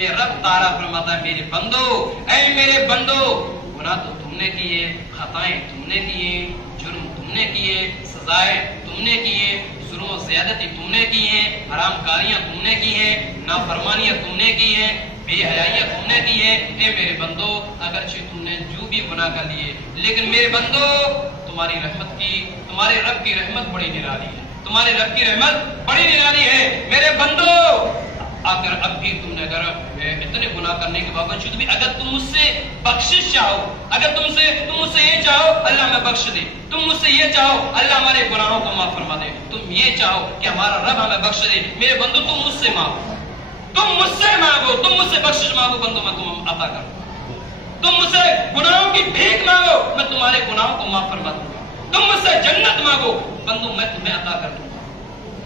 میرے رب تعالیٰ فرماتا ہے میرے بندو، اے میرے بندو، گناہ تو تم نے کیے، خطائیں تم نے کیے، جرم تم نے کیے، سزائیں تم نے کیے، ظلم و زیادتی تم نے کی ہیں، حرام کاریاں تم نے کی ہیں، نافرمانیاں تم نے کی ہیں، بے حیائیاں تم نے کی ہیں۔ اے میرے بندو، اگرچہ تم نے جو بھی گناہ کر لیے، لیکن میرے بندو تمہاری رحمت کی، تمہارے رب کی رحمت بڑی نرالی ہے، تمہارے رب کی رحمت بڑی نرالی ہے۔ میرے بندو اگر اب بھی تم نے اگر اتنے گناہ کرنے کے باوجود بھی اگر تم مجھ سے بخشش چاہو، اگر تم مجھ سے یہ چاہو اللہ میں بخش دے، تم مجھ سے یہ چاہو اللہ ہمارے گناہوں کو معاف فرما دے، تم یہ چاہو کہ ہمارا رب ہمیں بخش دے، میرے بندو تم مجھ سے مانگو، تم مجھ سے مانگو، تم مجھ سے بخشش مانگو بندو، میں تمہیں عطا کروں۔ تم مجھ سے گناہوں کی بھیک مانگو، میں تمہارے گناہوں کو معاف فرما دوں گا۔ تم مجھ سے جنت مانگو بندو، میں تمہیں عطا کر دوں گا۔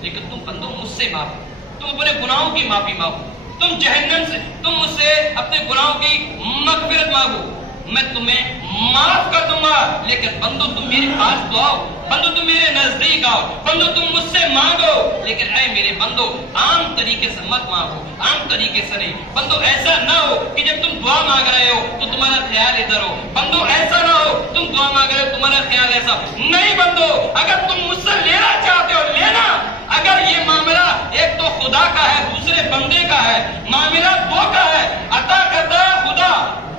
لیکن تم بندو مجھ سے مانگو، تم اپنے گناہوں کی معافی مانگو، تم جہنم سے، تم مجھ سے اپنے گناہوں کی مغفرت مانگو، میں تمہیں معاف کر دوں گا۔ لیکن بندو تم میرے پاس تو آؤ، بندو تم میرے نزدیک آؤ، بندو تم مجھ سے مانگو، لیکن اے میرے بندو عام طریقے سے مت مانگو، عام طریقے سے نہیں۔ بندو ایسا نہ ہو کہ جب تم دعا مانگ رہے ہو تو تمہارا خیال ادھر ہو، بندو ایسا نہ ہو تم دعا مانگ رہے ہو تمہارا خیال ایسا نہیں۔ بندو اگر تم مجھ سے لینا چاہتے ہو لینا، اگر یہ معاملہ ایک تو خدا کا ہے دوسرے بندے کا ہے، معاملہ دو کا ہے، عطا کرتا ہے خدا،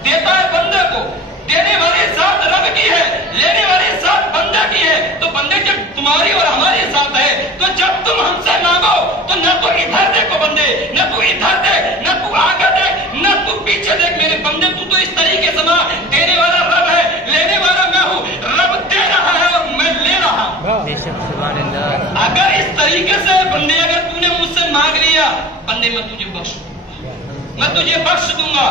دیتا ہے بندے کو، دینے والی ذات رب کی ہے، لینے والی ذات بندے کی ہے، تو بندے جب تمہاری اور ہماری ذات ہے تو جب تم ہم سے مانگو تو نہ تو ادھر دیکھو بندے، نہ تو ادھر دیکھ، نہ تو آگے دیکھ، نہ تو پیچھے دیکھ میرے بندے، تو اس طریقے سے مانگ، دینے والا رب ہے، لینے والا میں ہوں، رب دے رہا ہے اور میں لے رہا ہوں۔ اگر اس طریقے سے بندے اگر تو نے مجھ سے مانگ لیا بندے میں تجھے بخش دوں گا، میں تجھے بخش دوں گا۔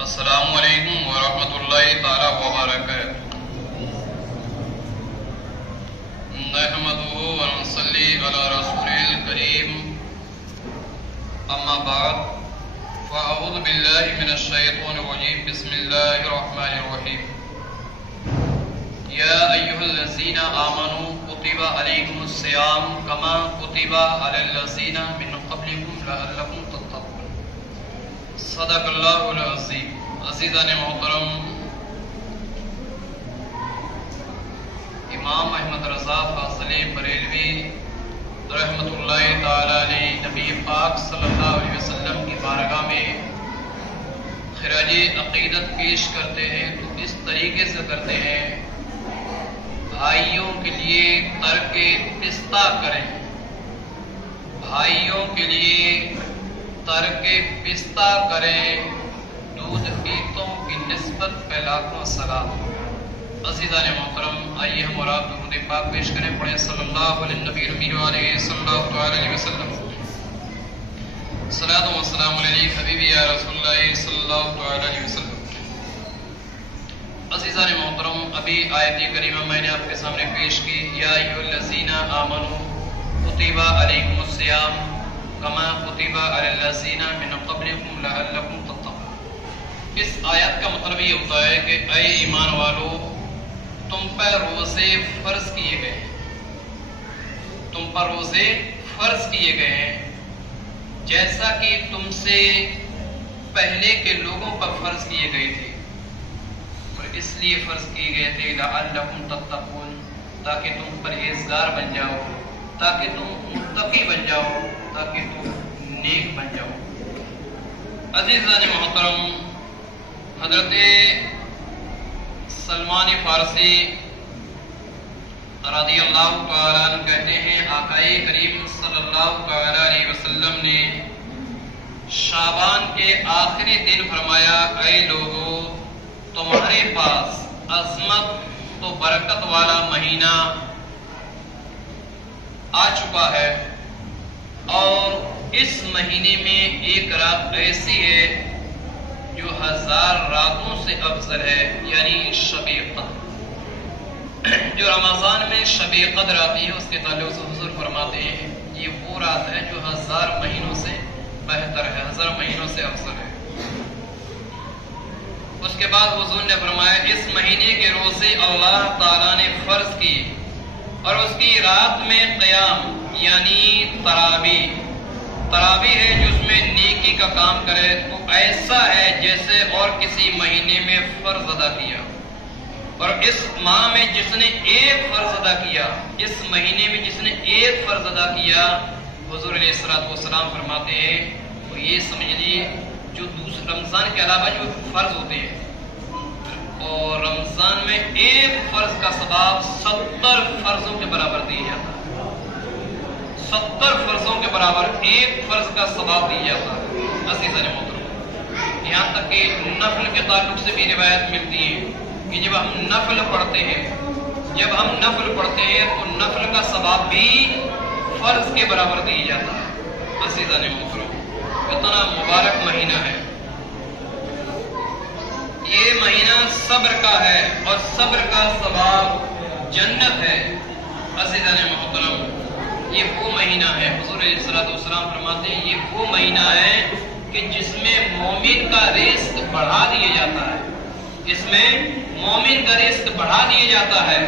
السلام علیکم ورحمۃ اللہ تعالی وبرکاتہ۔ نحمدہ ونصلی علی رسول الکریم، اما بعد فاعوذ باللہ من الشیطان الرجیم، بسم اللہ الرحمن الرحیم۔ یا ایھا الذین آمنوا کتب علیکم الصیام کما کتب علی الذین من قبلکم لعلکم تتقون۔ صدق اللہ العظیم۔ عزیزان محترم، امام احمد رضا فاضلی بریلوی رحمۃ اللہ تعالی علیہ نبی پاک صلی اللہ علیہ وسلم کی بارگاہ میں خراج عقیدت پیش کرتے ہیں تو اس طریقے سے کرتے ہیں، بھائیوں کے لیے ترک پستہ کریں، بھائیوں کے لیے ترک پستہ کریں، دودھ پیتوں کی نسبت پہ لاکھوں سلام۔ عزیزان محترم، آئیے ہم اور آپ درود پاک پیش کریں، پڑھیں صلی اللہ علیہ نبی امین علیہ صلی اللہ علیہ وسلم۔ صلاۃ و سلام علیک حبیبی یا رسول اللہ صلی اللہ علیہ وسلم۔ عزیزان محترم، ابھی آیت کریمہ میں نے آپ کے سامنے پیش کی، یا ایھا الذین آمنوا کتب علیکم الصیام کما کتب علی الذین من قبلکم لعلکم تتقون۔ اس آیت کا مطلب یہ ہوتا ہے کہ اے ایمان والو، تم پر روزے فرض کیے گئے ہیں، تم پر روزے فرض کیے گئے ہیں جیسا کہ تم سے پہلے کے لوگوں پر فرض کیے گئے تھے، اور اس لیے فرض کیے گئے تھے لعلکم تتقون، تاکہ تم پرہیزگار بن جاؤ، تاکہ تم متقی بن جاؤ، تاکہ تم نیک بن جاؤ۔ عزیزان محترم، حضرت سلمان فارسی رضی اللہ تعالیٰ عنہ کہتے ہیں، آقائے کریم صلی اللہ علیہ وسلم نے شعبان کے آخری دن فرمایا، اے لوگو، تمہارے پاس عظمت تو برکت والا مہینہ آ چکا ہے، اور اس مہینے میں ایک رات ایسی ہے جو 1000 راتوں سے افضل ہے، یعنی شب قدر۔ جو رمضان میں شب قدر آتی ہے اس کے تعلق سے حضور فرماتے ہیں یہ وہ رات ہے جو 1000 مہینوں سے بہتر ہے، 1000 مہینوں سے افضل ہے۔ اس کے بعد حضور نے فرمایا اس مہینے کے روزے اللہ تعالیٰ نے فرض کی اور اس کی رات میں قیام یعنی تراویح ہے جو اس میں نیکی کا کام کرے وہ ایسا ہے جیسے اور کسی مہینے میں فرض ادا کیا. اور اس ماہ میں جس نے ایک فرض ادا کیا، اس مہینے میں جس نے ایک فرض ادا کیا، حضور علیہ الصلوۃ والسلام فرماتے ہیں وہ یہ سمجھ لیجیے جو دوسرے رمضان کے علاوہ جو فرض ہوتے ہیں اور رمضان میں ایک فرض کا ثواب 70 فرضوں کے برابر دیا جاتا ہے. 70 فرضوں کے برابر ایک فرض کا ثواب دیا جاتا ہے. عزیزان محترم، یہاں تک کہ نفل کے تعلق سے بھی روایت ملتی ہے کہ جب ہم نفل پڑھتے ہیں تو نفل کا ثواب بھی فرض کے برابر دیا جاتا ہے. عزیزان محترم، کتنا مبارک مہینہ ہے یہ مہینہ، صبر کا ہے اور صبر کا ثواب جنت ہے. عزیزان محترم، یہ وہ مہینہ ہے، حضور علیہ الصلوۃ والسلام فرماتے ہیں یہ وہ مہینہ ہے کہ جس میں مومن کا رزق بڑھا دیا جاتا ہے، اس میں مومن کا رزق بڑھا دیا جاتا ہے.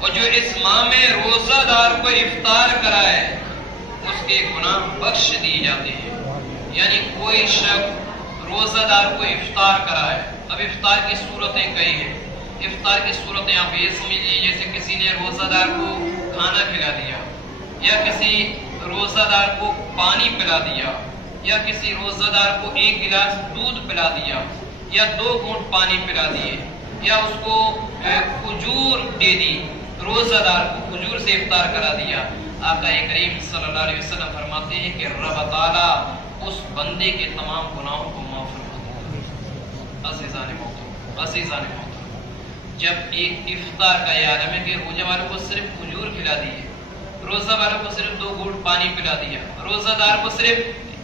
اور جو اس ماہ میں روزہ دار کو افطار کرائے اس کے گناہ بخش دیے جاتے ہیں. یعنی کوئی شخص روزہ دار کو افطار کرائے، اب افطار کی صورتیں کئی ہیں. افطار کی صورتیں آپ یہ سمجھ لیجیے جیسے کسی نے روزہ دار کو کھانا کھلا دیا، یا کسی روزہ دار کو پانی پلا دیا، یا کسی روزہ دار کو ایک گلاس دودھ پلا دیا، یا 2 گھونٹ پانی پلا دیے، یا اس کو کھجور دے دی، روزہ دار کو کھجور سے افطار کرا دیا. آقا کریم صلی اللہ علیہ وسلم فرماتے ہیں کہ رب تعالیٰ اس بندے کے تمام گناہوں کو معاف فرما دیتا ہے. عزیزان محترم، جب ایک افطار کا یہ عالم ہے کہ روزہ والوں کو صرف کھجور کھلا دیے، روزہ والوں کو صرف 2 گھونٹ پانی پلا دیا، روزہ دار کو صرف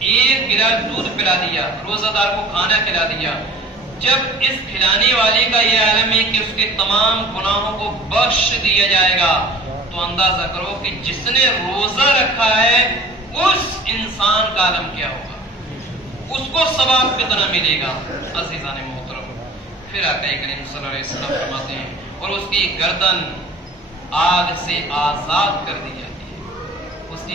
1 گلاس دودھ پلا دیا، روزہ دار کو کھانا کھلا دیا. جب اس کھلانے والے کا یہ عالم ہے کہ اس کے تمام گناہوں کو بخش دیا جائے گا تو اندازہ کرو کہ جس نے روزہ رکھا ہے اس انسان کا عالم کیا ہوگا، اس کو ثواب کتنا ملے گا. عزیزان محترم، پھر آقا کریم صلی اللہ علیہ وسلم فرماتے ہیں اور اس کی گردن آگ سے آزاد کر دی جاتی ہے. اس کی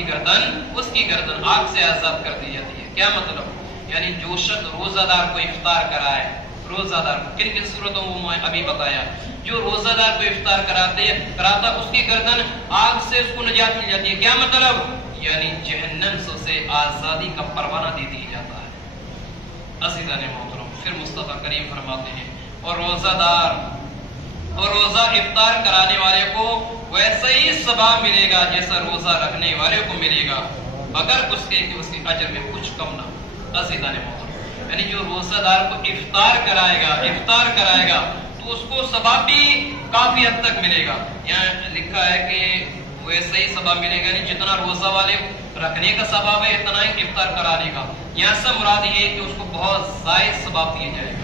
گردن آگ سے آزاد کر دی جاتی ہے. کیا مطلب؟ یعنی جو شخص روزہ دار کو افطار کرائے، روزہ دار کو کن کن صورتوں کو میں ابھی بتایا، جو روزہ دار کو افطار کراتا اس کی گردن آگ سے اس کو نجات مل جاتی ہے. کیا مطلب؟ یعنی جہنم سے اسے آزادی کا پروانہ دے دیا جاتا ہے. عزیزان محترم، پھر مصطفیٰ کریم فرماتے ہیں اور روزہ دار اور روزہ افطار کرانے والے کو ویسا ہی ثواب ملے گا جیسا روزہ رکھنے والے کو ملے گا، مگر اس کے اجر میں کچھ کم نہ. عزیزان محترم، یعنی جو روزہ دار کو افطار کرائے گا تو اس کو ثواب بھی کافی حد تک ملے گا. یہاں لکھا ہے کہ ویسا ہی ثواب ملے گا، یعنی جتنا روزہ والے رکھنے کا ثواب ہے اتنا ہی افطار کرانے کا. یہاں سے مراد یہ ہے کہ اس کو بہت زائد ثواب دیا جائے گا.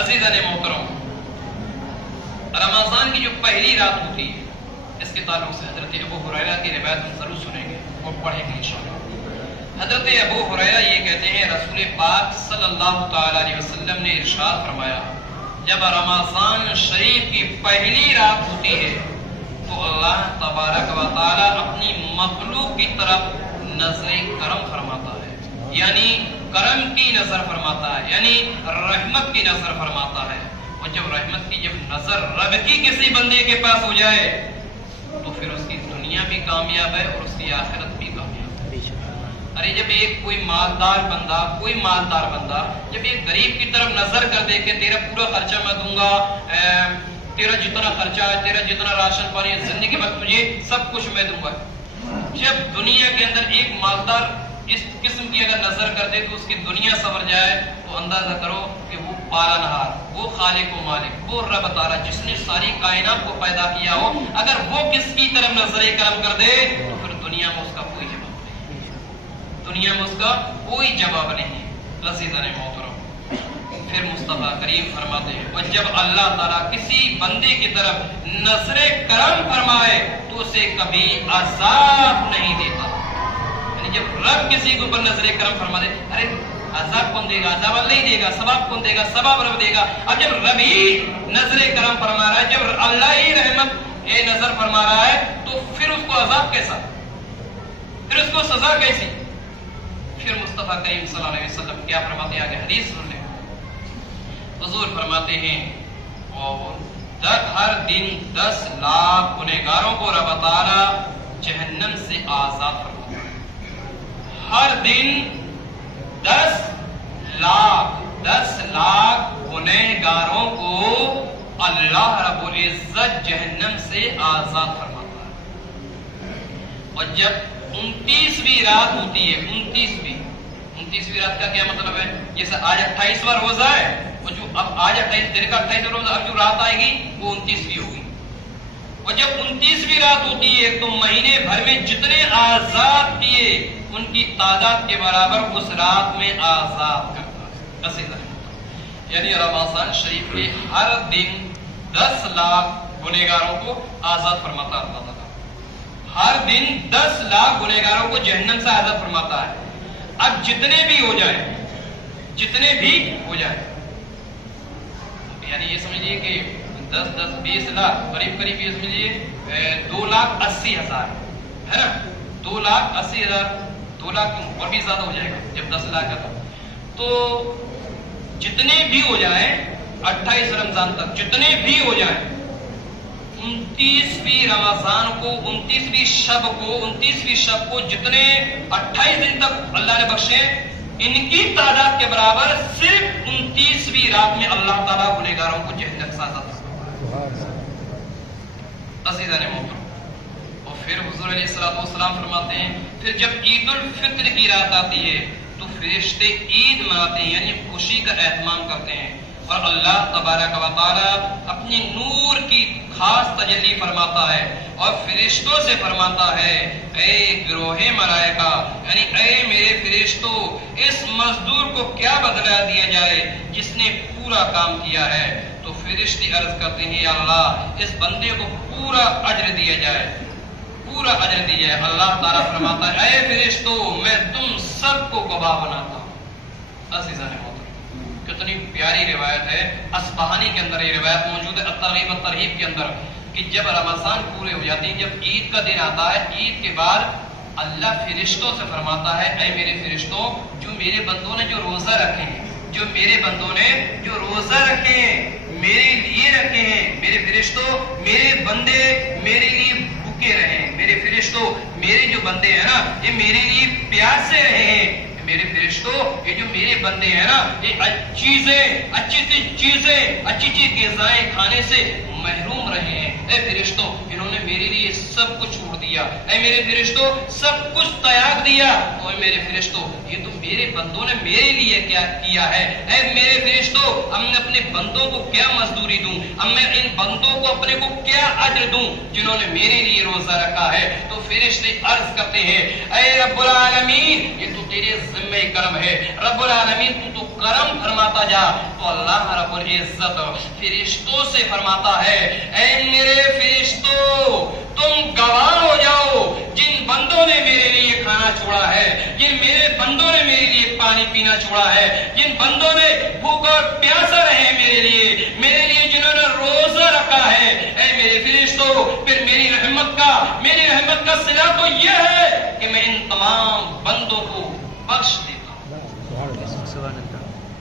عزیزان محترم، رمضان کی جو پہلی رات ہوتی ہے اس کے تعلق سے حضرت ابو ہریرہ کی روایت ہم ضرور سنیں گے اور پڑھیں گے انشاءاللہ. حضرت ابو ہریرہ یہ کہتے ہیں رسول پاک صلی اللہ تعالی علیہ وسلم نے ارشاد فرمایا جب رمضان شریف کی پہلی رات ہوتی ہے تو اللہ تبارک و تعالی اپنی مخلوق کی طرف نظر کرم فرماتا ہے، یعنی کرم کی نظر فرماتا ہے، یعنی رحمت کی نظر فرماتا ہے. اور جب رحمت کی نظر رب کی کسی بندے کے پاس ہو جائے تو پھر اس کی دنیا بھی کامیاب ہے اور اس کی آخرت بھی کامیاب ہے. ارے جب ایک کوئی مالدار بندہ جب ایک غریب کی طرف نظر کر دے کہ تیرا پورا خرچہ میں دوں گا، تیرا جتنا خرچہ ہے، تیرا جتنا راشن پانی زندگی بھر تجھے سب کچھ میں دوں گا. جب دنیا کے اندر ایک مالدار اس قسم کی اگر نظر کر دے تو اس کی دنیا سنور جائے تو اندازہ کرو کہ وہ پالنہار، وہ خالق و مالک، وہ رب تعالیٰ جس نے ساری کائنات کو پیدا کیا ہو، اگر وہ کس کی طرف نظر کرم کر دے تو پھر دنیا میں اس کا کوئی جواب نہیں. عزیزان محترم، پھر مصطفیٰ کریم فرماتے ہیں اور جب اللہ تعالیٰ کسی بندے کی طرف نظر کرم فرمائے تو اسے کبھی عذاب نہیں دیتا. یعنی جب رب کسی کے اوپر نظر کرم فرما دے، ارے عذاب کون دے گا؟ عذاب اللہ ہی دے گا. ثواب کون دے گا؟ ثواب رب دے گا. اب جب رب ہی نظر کرم فرما رہا ہے، جب اللہ ہی رحمت نظر فرما رہا ہے، تو پھر اس کو عذاب کیسا، پھر اس کو سزا کیسی؟ پھر مصطفیٰ کریم صلی اللہ علیہ وسلم کیا فرماتے ہیں؟ آگے حدیث سن لیں. حضور فرماتے ہیں اور ہر دن 10 لاکھ گنہگاروں کو رب تعالی جہنم سے آزاد فرماتا ہے. ہر دن 10 لاکھ گنہگاروں کو اللہ رب العزت جہنم سے آزاد فرماتا ہے. اور جب 29ویں رات ہوتی ہے، 29ویں رات کا کیا مطلب ہے؟ جیسے آج 28واں روزہ ہے، اور جو اب آج 28 دن کا 28واں روزہ، اب جو رات آئے گی وہ 29ویں ہوگی. اور جب 29ویں رات ہوتی ہے تو مہینے بھر میں جتنے آزاد کیے ان کی تعداد کے برابر اس رات میں آزاد کرتا ہے. یعنی رمضان شریف میں ہر دن 10 لاکھ گنہگاروں کو آزاد فرماتا ہے اللہ تعالیٰ. ہر دن 10 لاکھ گنہگاروں کو جہنم سے آزاد فرماتا ہے. اب جتنے بھی ہو جائیں، یعنی یہ سمجھیے کہ 10-20 لاکھ قریب یہ سمجھیے 2,80,000 ہے نا. 2,80,000 2 لاکھ اور بھی زیادہ ہو جائے گا جب 10 لاکھ کا. تو جتنے بھی ہو جائیں 28 رمضان تک، جتنے بھی ہو جائیں، 29ویں رمضان کو، 29ویں شب کو جتنے 28 دن تک اللہ نے بخشے، ان کی تعداد کے برابر صرف 29ویں رات میں اللہ تعالیٰ گنہگاروں کو جہنم سے آزاد کرتا ہے. عزیزان محترم، اور پھر حضور علیہ السلام فرماتے ہیں پھر جب عید الفطر کی رات آتی ہے تو فرشتے عید مناتے ہیں، یعنی خوشی کا اہتمام کرتے ہیں. اور اللہ تبارک و تعالی اپنی نور کی خاص تجلی فرماتا ہے اور فرشتوں سے فرماتا ہے، اے گروہ ملائکہ، یعنی اے میرے فرشتوں، اس مزدور کو کیا بدلہ دیا جائے جس نے پورا کام کیا ہے؟ تو فرشتے عرض کرتے ہیں، یا اللہ اس بندے کو پورا اجر دیا جائے، پورا اجر دیا جائے. اللہ تعالیٰ فرماتا ہے، اے فرشتوں، میں تم سب کو گواہ بناتا ہوں. عزیزان محترم، کتنی پیاری روایت ہے. اصبہانی کے اندر یہ روایت موجود ہے الترغیب والترہیب کے اندر، کہ جب رمضان پورے ہو جاتے ہیں، جب عید کا دن آتا ہے، عید کے بعد اللہ فرشتوں سے فرماتا ہے، اے میرے فرشتوں، جو میرے بندوں نے جو روزہ رکھے ہیں، جو میرے بندوں نے جو روزہ رکھے ہیں، میرے لیے رکھے ہیں، میرے فرشتوں، میرے بندے میرے لیے بھوکے رہے ہیں، میرے فرشتوں، میرے جو بندے ہیں نا یہ میرے لیے پیاسے رہے ہیں. میرے فرشتوں، یہ جو میرے بندے ہیں نا یہ اچھی چیز غذائیں کھانے سے محروم رہے ہیں. اے فرشتوں، انہوں نے میرے لیے سب کچھ چھوڑ دیا. اے میرے فرشتوں، سب کچھ تیاگ دیا. اے میرے فرشتوں، یہ تو میرے بندوں نے میرے لیے کیا کیا ہے. اے میرے فرشتوں، ہم نے اپنے بندوں کو کیا مزدوری دوں، ہم میں ان بندوں کو اپنے کو کیا اجر دوں جنہوں نے میرے لیے روزہ رکھا ہے. تو فرشتے عرض کرتے ہیں، اے رب العالمین، یہ تو تیرے ذمہ کرم ہے، رب العالمین تو کرم فرماتا جا. تو اللہ رب العزت فرشتوں سے فرماتا ہے، اے میرے فرشتوں، تم گواہ ہو جاؤ، جن بندوں نے میرے لیے کھانا چھوڑا ہے، جن میرے بندوں نے میرے لیے پانی پینا چھوڑا ہے، جن بندوں نے بھوک اور پیاسا رہے میرے لیے جنہوں نے روزہ رکھا ہے، اے میرے فرشتوں، پھر میری رحمت کا صلہ تو یہ ہے کہ میں ان تمام بندوں کو بخش دیتا ہوں.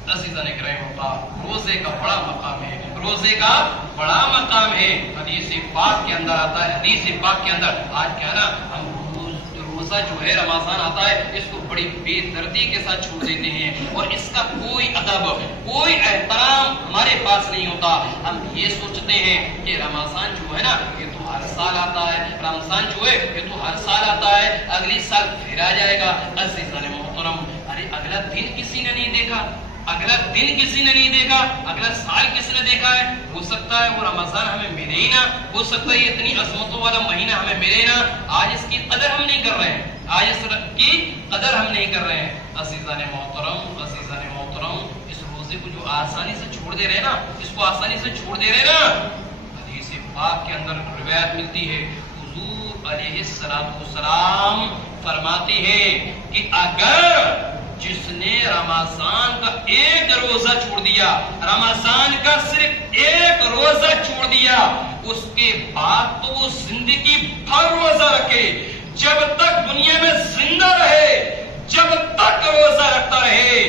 عزیزان کرام، روزے کا بڑا مقام ہے، روزے کا بڑا مقام ہے. حدیث پاک کے اندر آتا ہے، حدیث پاک کے اندر آج کیا نا ہم روزہ جو ہے رمضان آتا ہے اس کو بڑی بے دردی کے ساتھ چھوڑ دیتے ہیں اور اس کا کوئی ادب کوئی احترام ہمارے پاس نہیں ہوتا. ہم یہ سوچتے ہیں کہ رمضان جو ہے نا یہ تو ہر سال آتا ہے، رمضان جو ہے یہ تو ہر سال آتا ہے، اگلی سال پھر آ جائے گا. عزیزان محترم، ارے اگلا دن کسی نے نہیں دیکھا، اگلا دن کسی نے نہیں دیکھا، اگلا سال کس نے دیکھا ہے؟ ہو سکتا ہے وہ رمضان ہمیں ملے ہی نہ، ہو سکتا ہے یہ اتنی عظمتوں والا مہینہ ہمیں ملے نہ. آج اس کی قدر ہم نہیں کر رہے ہیں، آج اس کی قدر ہم نہیں کر رہے ہیں. عزیزان محترم، اس روزے کو جو آسانی سے چھوڑ دے رہے نا، اس کو آسانی سے چھوڑ دے رہے نا، حدیث پاک کے اندر روایت ملتی ہے، حضور علیہ السلام فرماتے ہیں کہ اگر جس نے رمضان کا ایک روزہ چھوڑ دیا، رمضان کا صرف ایک روزہ چھوڑ دیا، اس کے بعد تو وہ زندگی بھر روزہ رکھے، جب تک دنیا میں زندہ رہے، جب تک روزہ رکھتا رہے،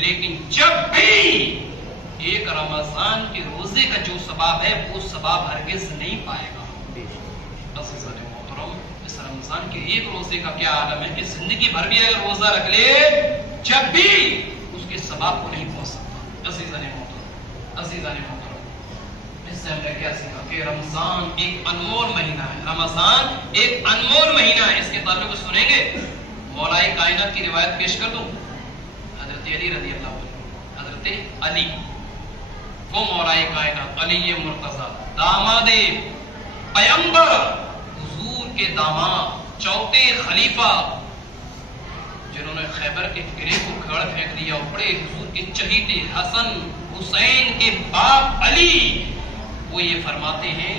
لیکن جب بھی ایک رمضان کے روزے کا جو ثواب ہے وہ ثواب ہرگز نہیں پائے گا۔ عزیزان محترم، اس رمضان کے ایک روزے کا کیا عالم ہے کہ زندگی بھر بھی اگر روزہ رکھ لے جب بھی اس کے ثواب کو نہیں پہنچ سکتا۔ عزیزان محترم، عزیزان محترم، اس سے ہم نے کیا سیکھا کہ رمضان ایک انمول مہینہ ہے، رمضان ایک انمول مہینہ ہے۔ اس کے تعلق سنیں گے، مولائے کائنات کی روایت پیش کر دوں، حضرت علی رضی اللہ عنہ، حضرت علی وہ مولائے کائنات علی مرتضی داماد پیغمبر، حضور کے داماد، چوتھے خلیفہ، جنہوں نے خیبر کے گرے کو کھڑ پھینک دیا، بڑے حضور کے چہیتے حسن حسین کے باپ علی، وہ یہ فرماتے ہیں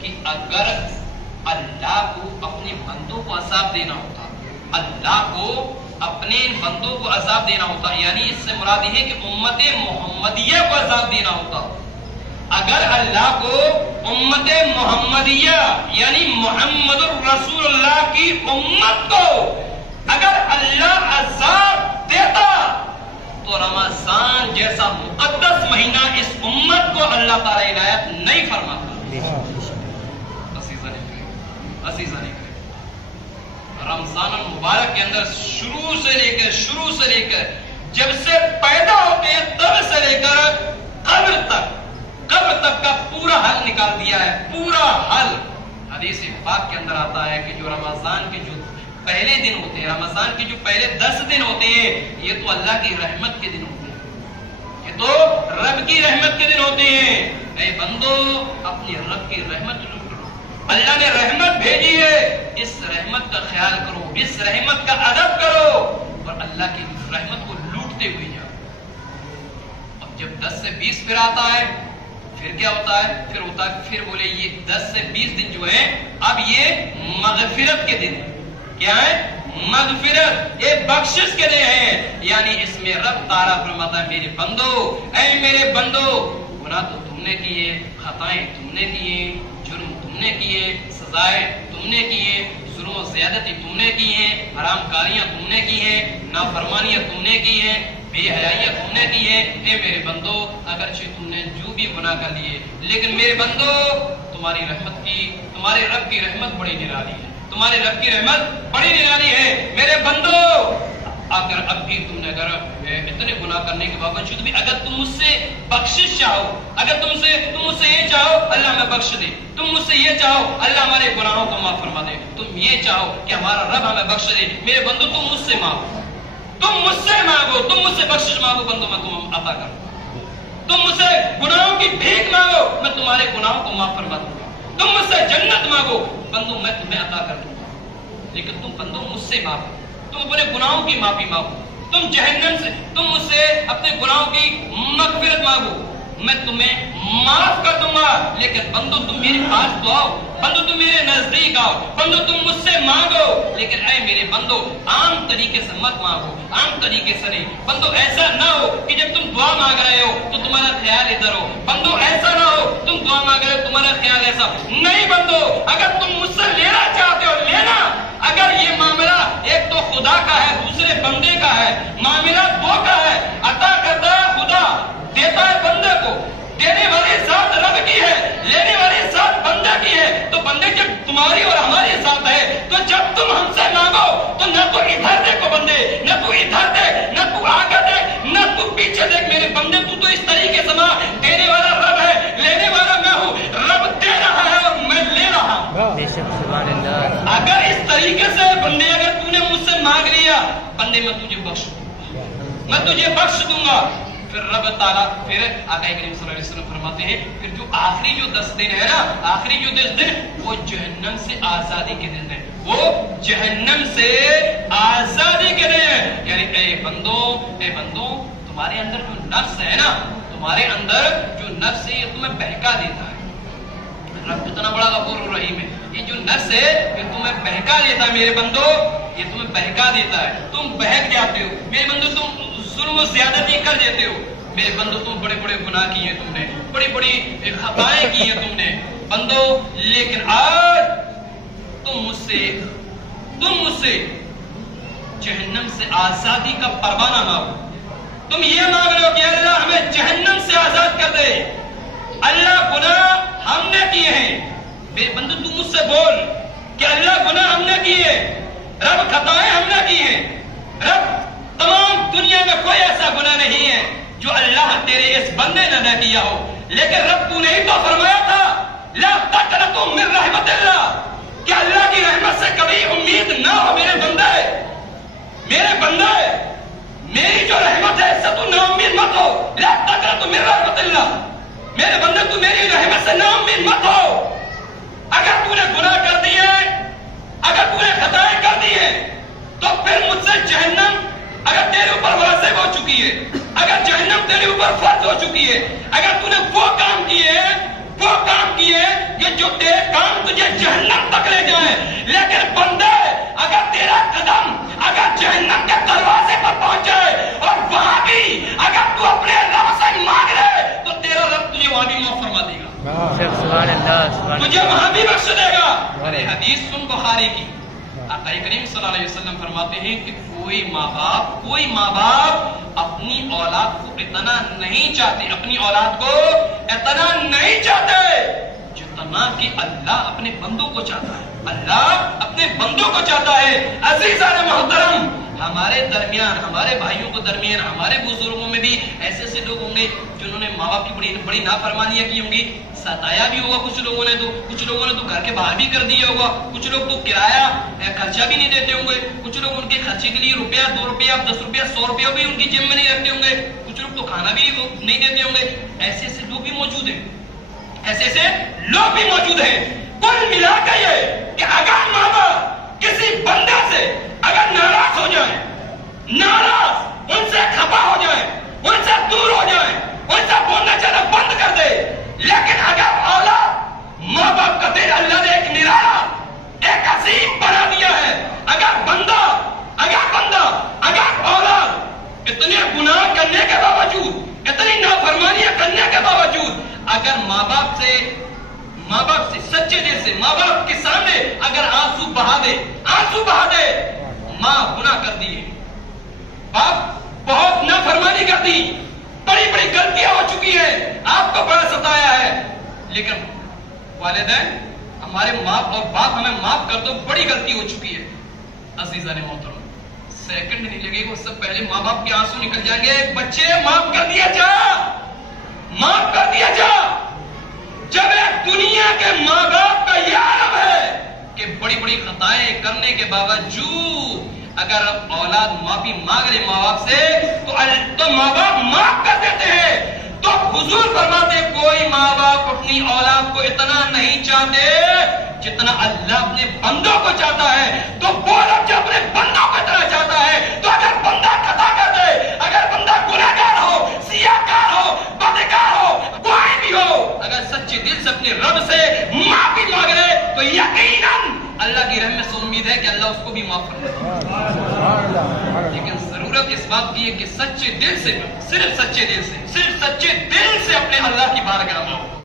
کہ اگر اللہ کو اپنے بندوں کو عذاب دینا ہوتا، اللہ کو اپنے بندوں کو عذاب دینا ہوتا، یعنی اس سے مراد یہ ہے کہ امت محمدیہ کو عذاب دینا ہوتا، اگر اللہ کو امت محمدیہ یعنی محمد الرسول اللہ کی امت کو اگر اللہ عذاب دیتا تو رمضان جیسا مقدس مہینہ اس امت کو اللہ تعالی عنایت نہیں فرماتا۔ عزیزان رمضان المبارک کے اندر شروع سے لے کر جب سے پیدا ہوتے ہیں تب سے لے کر قبر تک کا پورا حل نکال دیا ہے، پورا حل۔ حدیث پاک کے اندر آتا ہے کہ جو رمضان کے جو پہلے دن ہوتے ہیں، رمضان کے جو پہلے 10 دن ہوتے ہیں، یہ تو اللہ کی رحمت کے دن ہوتے ہیں، یہ تو رب کی رحمت کے دن ہوتے ہیں۔ اے بندو، اپنی رب کی رحمت لوٹ لو، اللہ نے رحمت بھیجی ہے، اس رحمت کا خیال کرو، اس رحمت کا ادب کرو اور اللہ کی رحمت کو لوٹتے ہوئے جاؤ۔ اب جب 10 سے 20 پھر آتا ہے، پھر کیا ہوتا ہے؟ پھر بولے یہ 10 سے 20 دن جو ہے اب یہ مغفرت کے دن ہے۔ کیا ہے؟ مغفرت، یہ بخشش کے دن ہے، یعنی اس میں رب تعالیٰ فرماتا ہے میرے بندو، اے میرے بندو، گناہ تو تم نے کیے، خطائیں تم نے کیے، جرم تم نے کیے، سزائیں تم نے کیے، ظلم و زیادتی تم نے کی ہیں، حرام کاریاں تم نے کی ہیں، نافرمانیاں تم نے کی ہیں، بے حیائیاں تم نے کی ہیں۔ اے میرے بندو، اگرچہ تم نے جو بھی گناہ کر لیے، لیکن میرے بندو تمہاری رحمت کی، تمہارے رب کی رحمت بڑی نرالی ہے، تمہارے رب کی رحمت بڑی نرالی ہے۔ میرے بندو، اگر اب بھی تم نے اگر اتنے گناہ کرنے کے باوجود بھی اگر تم مجھ سے بخشش چاہو، اگر تم مجھ سے یہ چاہو اللہ میں بخش دے، تم مجھ سے یہ چاہو اللہ ہمارے گناہوں کو معاف فرما دے، تم یہ چاہو کہ ہمارا رب ہمیں بخش دے، میرے بندو تم مجھ سے مانگو، تم مجھ سے مانگو، تم مجھ سے بخشش مانگو، بندو میں تمہیں عطا کروں، تم مجھ سے گناہوں کی بھیک مانگو، میں تمہارے گناہوں کو معاف فرما دوں گا، تم مجھ سے جنت مانگو، بندو میں تمہیں عطا کر دوں گا، لیکن تم بندو مجھ سے مانگو، تم اپنے گناہوں کی معافی مانگو، تم جہنم سے، تم مجھ سے اپنے گناہوں کی مغفرت مانگو، میں تمہیں معاف کر دوں گا، لیکن بندو تم میرے پاس تو آؤ، بندو تم میرے نزدیک آؤ، بندو تم مجھ سے مانگو، لیکن اے میرے بندو عام طریقے سے مت مانگو، عام طریقے سے نہیں، بندو ایسا نہ ہو کہ جب تم دعا مانگ رہے ہو تو تمہارا خیال ادھر ہو، بندو ایسا نہ ہو تم دعا مانگ رہے ہو تمہارا خیال ایسا نہیں، بندو اگر تم مجھ سے لینا چاہتے ہو لینا، اگر یہ معاملہ ایک تو خدا کا ہے دوسرے بندے کا ہے، معاملہ دو کا ہے، عطا کرتا ہے خدا، دیتا ہے بندے کو، دینے والی ذات رب کی ہے، لینے والی ذات بندہ کی ہے، تو بندے جب تمہاری اور ہماری ذات ہے تو جب تم ہم سے مانگو تو نہ تو ادھر دیکھو بندے، نہ تو ادھر دیکھ، نہ تو آگے دیکھ، نہ تو پیچھے دیکھ، میرے بندے تو اس طریقے سے مانگ، دینے والا رب ہے، لینے والا میں ہوں، رب دے رہا ہے اور میں لے رہا ہوں۔ اگر اس طریقے سے بندے اگر تو نے مجھ سے مانگ لیا، بندے میں تجھے بخش دوں گا، میں تجھے بخش دوں گا، پھر رب تعالیٰ پھر آقا کریم صلی اللہ علیہ وسلم فرماتے ہیں پھر جو آخری جو 10 دن ہے نا، آخری جو 10 دن وہ جہنم سے آزادی کے دن ہے، وہ جہنم سے آزادی کے دن ہے، یعنی اے بندو تمہارے اندر جو نفس ہے نا، تمہارے اندر جو نفس ہے یہ تمہیں بہکا دیتا ہے، رب اتنا بڑا غفور الرحیم ہے، یہ جو نفس ہے یہ تمہیں بہکا دیتا ہے میرے بندو، یہ تمہیں بہکا دیتا ہے، تم بہک جاتے ہو، میرے بندو تم ظلم و زیادتی کر دیتے ہو، میرے بندو تم بڑے بڑے گناہ کیے تم نے، بڑی بڑی خطائیں کی ہیں تم نے بندو، لیکن آج تم مجھ سے جہنم سے آزادی کا پروانہ مانگو، تم یہ مانگ رہے ہو کہ اللہ ہمیں جہنم سے آزاد کر دے، اللہ گناہ ہم نے کیے ہیں، میرے بندو تم مجھ سے بول کہ اللہ گناہ ہم نے کیے، رب خطائیں ہم نے کی ہیں، رب تمام دنیا میں کوئی ایسا گناہ نہیں ہے جو اللہ تیرے اس بندے نے نہ کیا ہو، لیکن رب تو نے ہی تو فرمایا تھا لا تقنطوا من رحمت اللہ، کہ اللہ کی رحمت سے کبھی امید نہ ہو میرے بندے، میری جو رحمت ہے اس سے تو نا امید مت ہو، لا تقنطوا من رحمت اللہ، میرے بندے تو میری رحمت سے نا امید مت ہو، اگر تو نے گناہ کر دیے، اگر تو نے خطائیں کر دی ہیں تو پھر مجھ سے جہنم اگر تیرے اوپر واضح ہو چکی ہے، اگر جہنم تیرے اوپر فرض ہو چکی ہے، اگر تو نے وہ کام کیے کہ جو تیرے کام تجھے جہنم تک لے جائیں، لیکن بندے اگر تیرا قدم اگر جہنم کے دروازے پر پہنچ جائے اور وہاں بھی اگر تو اپنے رب سے مانگ لے تو تیرا رب تجھے وہاں بھی معاف فرما دے گا، تجھے وہاں بھی بخش دے گا۔ ارے حدیث سن بخاری کی، آقا کریم صلی اللہ علیہ وسلم فرماتے ہیں کہ کوئی ماں باپ اپنی اولاد کو اتنا نہیں چاہتے جتنا کہ اللہ اپنے بندوں کو چاہتا ہے، اللہ اپنے بندوں کو چاہتا ہے۔ عزیزان محترم، ہمارے درمیان، ہمارے بھائیوں کو درمیان، ہمارے بزرگوں میں بھی ایسے لوگ ہوں گے جنہوں نے ماں باپ کی بڑی نافرمانیاں کی ہوں گی، ستایا بھی ہوگا، کچھ لوگوں نے تو گھر کے باہر بھی کر دیا ہوگا، کچھ لوگ تو کرایہ خرچہ بھی نہیں دیتے ہوں گے، کچھ لوگ ان کے خرچے کے لیے روپیہ 2 روپیہ 10 روپیہ 100 روپیہ بھی ان کی جیب میں نہیں رکھتے ہوں گے، کچھ لوگ تو کھانا بھی نہیں دیتے ہوں گے، ایسے لوگ بھی موجود ہیں، کل ملا کے یہ کہ اگر ماں باپ کسی بندے سے اگر ناراض ہو جائیں، ان سے خفا ہو جائیں، ان سے دور ہو جائیں، ان سے بولنا چلنا بند کر دے، لیکن اگر اولاد ماں باپ کا دل اللہ نے ایک نرالا ایک عظیم بنا دیا ہے، اگر بندہ اگر اولاد اتنے گناہ کرنے کے باوجود، اتنی نافرمانیاں کرنے کے باوجود اگر ماں باپ سے سچے دل سے ماں باپ کے سامنے اگر آنسو بہا دے، ماں گناہ کر دی ہے، باپ بہت نافرمانی کر دی، بڑی غلطیاں ہو چکی ہیں، آپ کو بڑا ستایا ہے، لیکن والدین ہمارے ماں اور باپ ہمیں معاف کر دو، بڑی غلطی ہو چکی ہے۔ عزیزان محترم، سیکنڈ نہیں لگے گا، اس سے پہلے ماں باپ کے آنسو نکل جائیں گے، بچے معاف کر دیا جا، جب ایک دنیا کے ماں باپ کا یہ عالم ہے کہ بڑی خطائیں کرنے کے باوجود اگر اولاد معافی مانگ رہے ماں باپ سے تو ماں باپ معاف کر دیتے ہیں، تو حضور فرماتے کوئی ماں باپ اپنی اولاد کو اتنا نہیں چاہتے جتنا اللہ اپنے بندوں کو چاہتا ہے، تو وہ رب جو اپنے بندوں کو اتنا چاہتا ہے، تو اگر بندہ خطا کر دے، اگر بندہ گناہگار ہو، سیاہکار ہو، بدکار ہو، کوئی بھی ہو، اگر سچے دل سے اپنے رب سے معافی مانگ لے تو یقیناً اللہ کی رحمت سے امید ہے کہ اللہ اس کو بھی معاف فرمائے گا، لیکن ضرورت اس بات کی ہے کہ سچے دل سے، صرف سچے دل سے اپنے اللہ کی بارگاہ میں